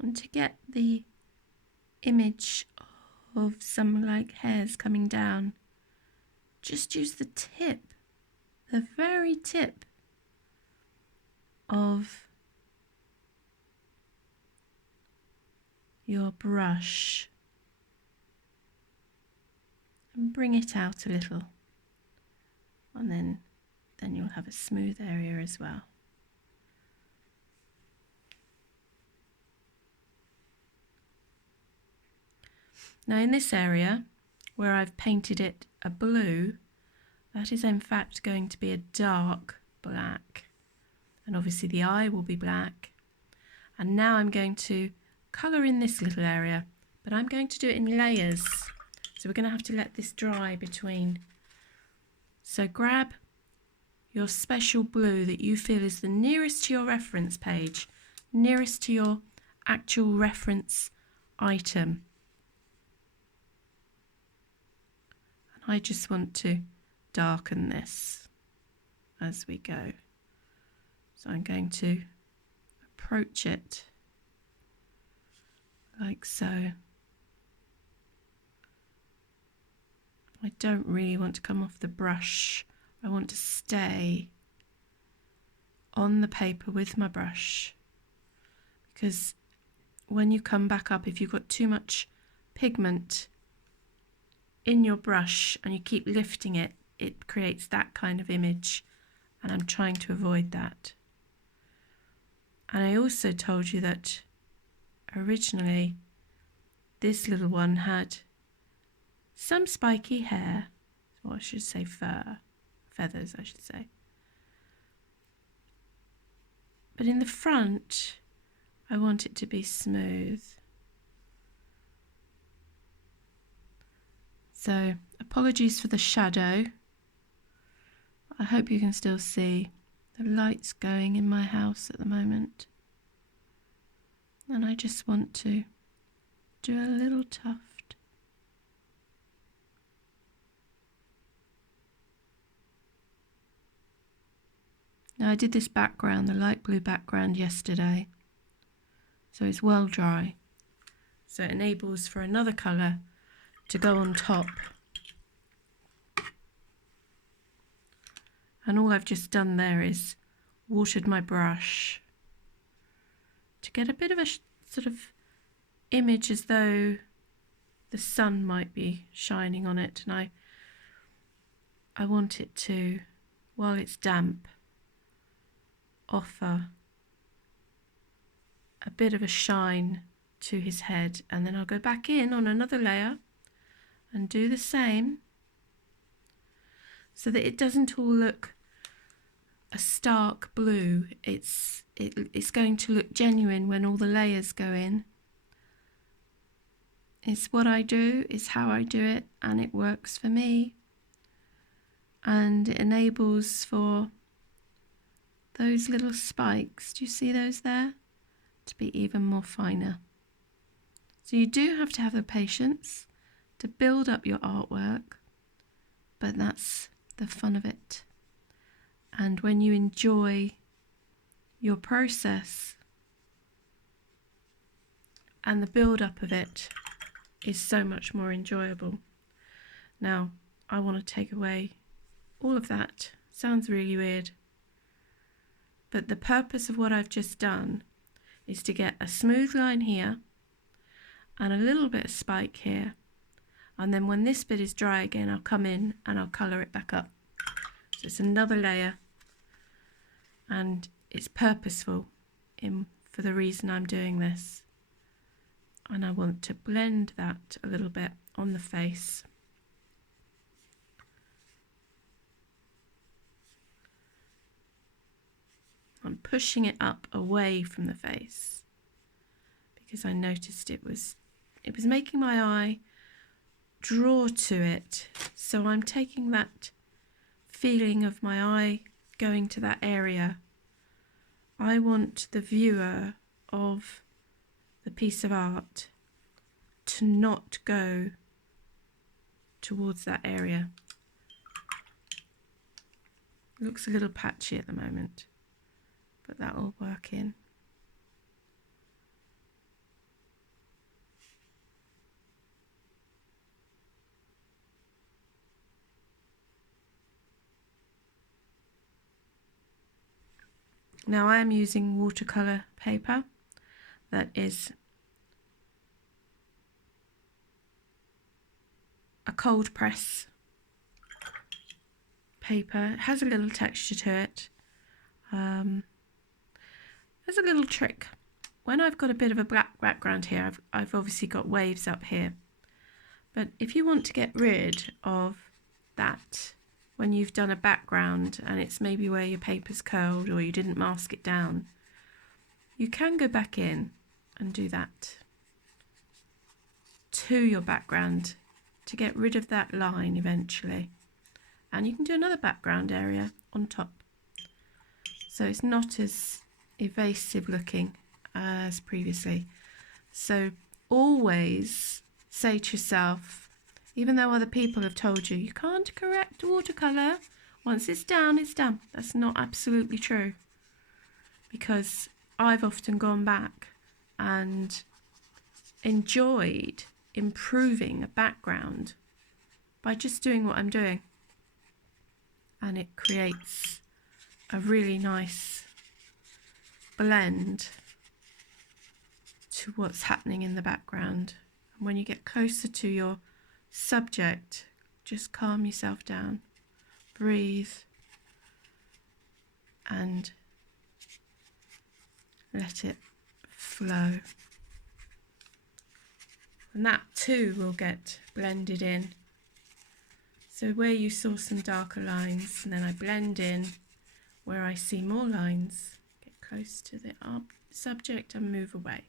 And to get the image of some like hairs coming down, just use the tip, the very tip of your brush and bring it out a little, and then you'll have a smooth area as well. Now in this area where I've painted it a blue, that is in fact going to be a dark black, and obviously the eye will be black. And now I'm going to colour in this little area, but I'm going to do it in layers, so we're going to have to let this dry between. So grab your special blue that you feel is the nearest to your reference page, nearest to your actual reference item. And I just want to darken this as we go. So I'm going to approach it like so. I don't really want to come off the brush. I want to stay on the paper with my brush, because when you come back up, if you've got too much pigment in your brush and you keep lifting it, it creates that kind of image, and I'm trying to avoid that. And I also told you that originally this little one had some spiky hair, or I should say feathers I should say. But in the front I want it to be smooth. So apologies for the shadow. I hope you can still see the lights going in my house at the moment. And I just want to do a little tuft. Now I did this background, the light blue background, yesterday, so it's well dry. So it enables for another colour to go on top. And all I've just done there is watered my brush to get a bit of a sort of image as though the sun might be shining on it, and I want it to, while it's damp, offer a bit of a shine to his head. And then I'll go back in on another layer and do the same, so that it doesn't all look a stark blue. It's going to look genuine when all the layers go in. It's what I do, it's how I do it, and it works for me, and it enables for those little spikes, do you see those there, to be even more finer. So you do have to have the patience to build up your artwork, but that's the fun of it. And when you enjoy your process, and the build up of it is so much more enjoyable. Now I want to take away all of that. Sounds really weird, but the purpose of what I've just done is to get a smooth line here and a little bit of spike here, and then when this bit is dry again, I'll come in and I'll colour it back up. So it's another layer, and it's purposeful for the reason I'm doing this. And I want to blend that a little bit on the face. I'm pushing it up away from the face because I noticed it was making my eye draw to it. So I'm taking that feeling of my eye going to that area. I want the viewer of the piece of art to not go towards that area. It looks a little patchy at the moment, but that will work in. Now I am using watercolour paper that is a cold press paper. It has a little texture to it. There's a little trick. When I've got a bit of a black background here, I've obviously got waves up here. But if you want to get rid of that when you've done a background and it's maybe where your paper's curled or you didn't mask it down, you can go back in and do that to your background to get rid of that line eventually. And you can do another background area on top. So it's not as evasive looking as previously. So always say to yourself, even though other people have told you you can't correct watercolour, once it's down, it's done. That's not absolutely true, because I've often gone back and enjoyed improving a background by just doing what I'm doing, and it creates a really nice blend to what's happening in the background. And when you get closer to your subject, just calm yourself down, breathe, and let it flow. And that too will get blended in. So where you saw some darker lines, and then I blend in where I see more lines, get close to the subject and move away.